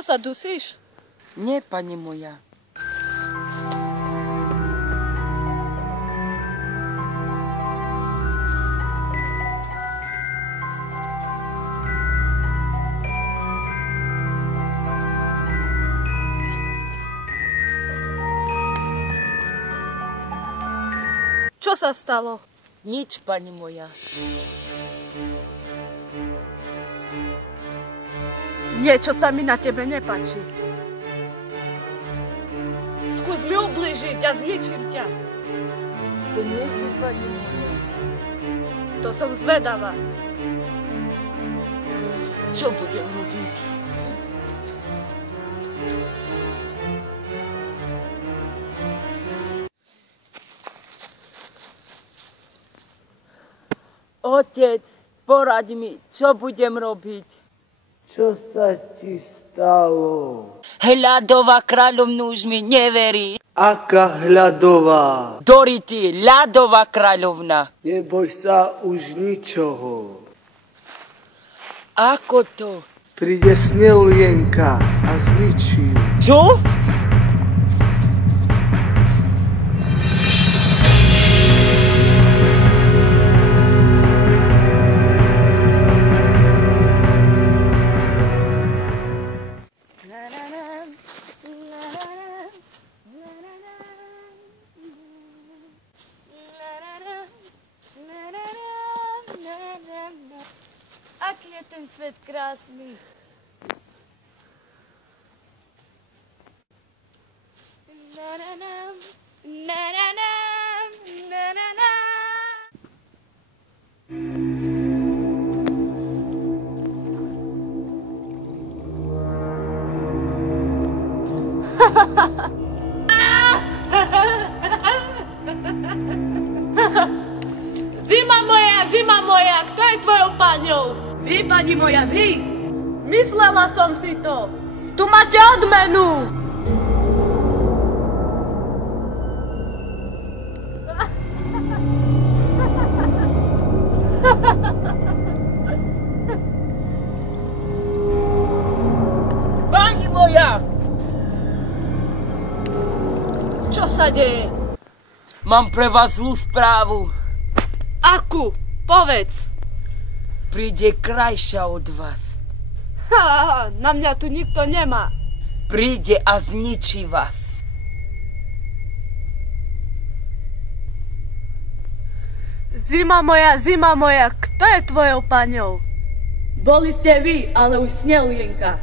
Čo sa dusíš? Nie, pani moja. Čo sa stalo? Nič, pani moja. Niečo sa mi na tebe nepáči. Skús mi ublížiť a zničím ťa. To nejde, pani moja. To som zvedavá. Čo budem robiť? Otec, poraď mi, čo budem robiť? Čo sa ti stalo? Hľadová kráľovna už mi neverí. Aká hľadová? Dority, ľadová kráľovna. Neboj sa už ničoho. Ako to? Príde Snehulienka a zničí. Čo? Aký je ten svet krásny. Zima moja, kto je tvojou páňou? Vy, pani moja, vy. Myslela som si to. Tu máte odmenu. Pani moja! Čo sa deje? Mám pre vás zlú správu. Akú? Povedz. Príde krajšia od vás. Na mňa tu nikto nemá. Príde a zničí vás. Zima moja, kto je tvojou paňou? Boli ste vy, ale už Snehulienka.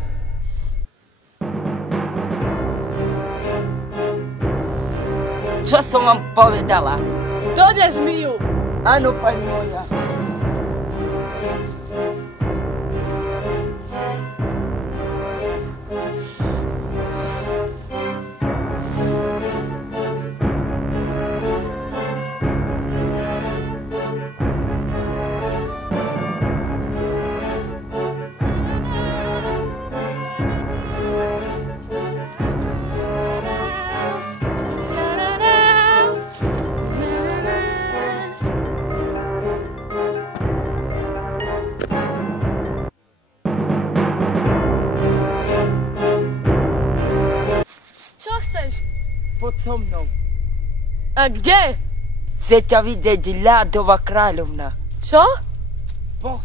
Čo som vám povedala? Dones mi ju. Áno, pani moja. Čo chceš? Poď so mnou. A kde? Chce ťa vidieť ľadová kráľovna. Čo? Poď.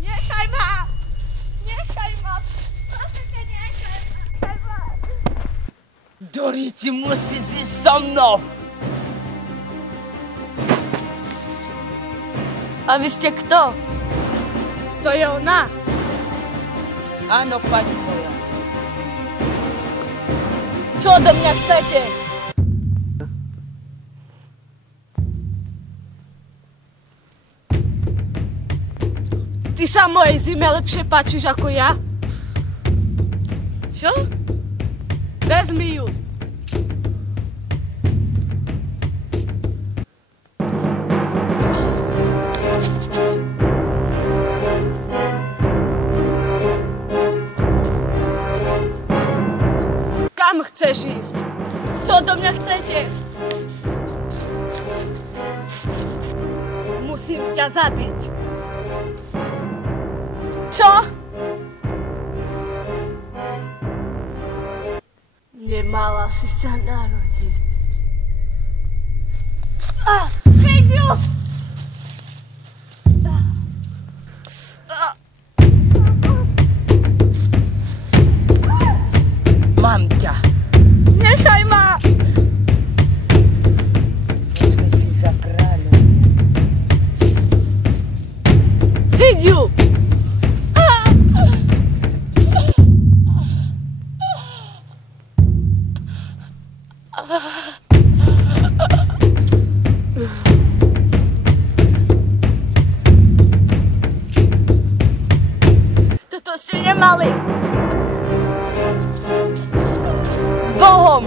Nechaj ma! Nechaj ma! Prosím ťa, nechaj ma! Dority, musíš ísť so mnou. A vy ste kto? To je ona. Áno, pani moja. Čo odo mňa chcete? Ty sa mojej zime lepšie páčiš ako ja? Čo? Vezmi ju. Kam chceš ísť? Čo odo mňa chcete? Musím ťa zabiť. Čo? Nemala si sa narodiť. Hyďu! Mám ťa. Nechaj ma! Počkaj si za kráľa. Hyďu! Toto ste nemali! S Bohom!